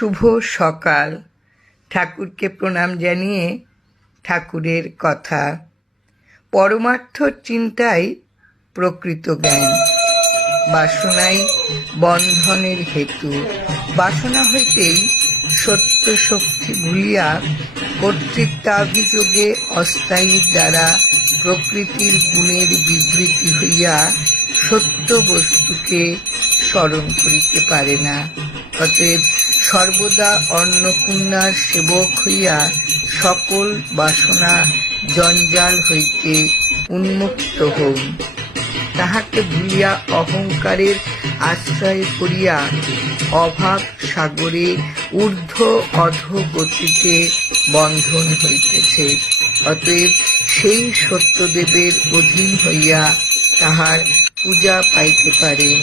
শুভ সকাল। ঠাকুরকে প্রণাম জানিয়ে ঠাকুরের কথা। পরমার্থ চিন্তাই প্রকৃত জ্ঞান। বাসনাই বন্ধনের হেতু। বাসনা হইতেই সত্য শক্তি ভুলিয়া কর্তৃত্বাভিযোগে অস্থায়ীর দ্বারা প্রকৃতির গুণের বিবৃতি হইয়া সত্য বস্তুকে স্মরণ করিতে পারে না। অতএব সর্বদা অন্নপূর্ণার সেবক হইয়া সকল বাসনা জঞ্জাল হইতে উন্মুক্ত হন তাহাকে ভুলিয়া অহংকারের আশ্রয় করিয়া অভাব সাগরে ঊর্ধ্ব অধ গতিতে বন্ধন হইতেছে। অতএব সেই সত্যদেবের অধীন হইয়া তাহার পূজা পাইতে পারেন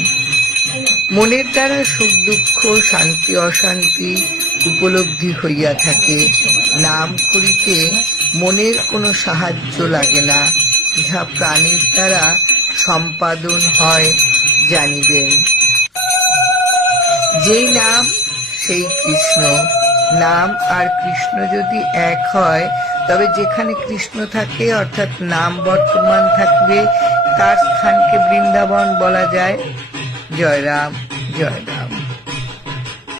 মনের দ্বারা সুখ, দুঃখ, শান্তি, অশান্তি উপলব্ধি হইয়া থাকে। নাম করিতে মনের কোনো সাহায্য লাগে না। ইহা প্রাণীর দ্বারা সম্পাদন হয়, জানিবেন। যেই নাম, সেই কৃষ্ণ। নাম আর কৃষ্ণ যদি এক হয়, তবে যেখানে কৃষ্ণ থাকে, অর্থাৎ নাম বর্তমান থাকবে, তার স্থানকে বৃন্দাবন বলা যায়। Rồi ra, rồi ra.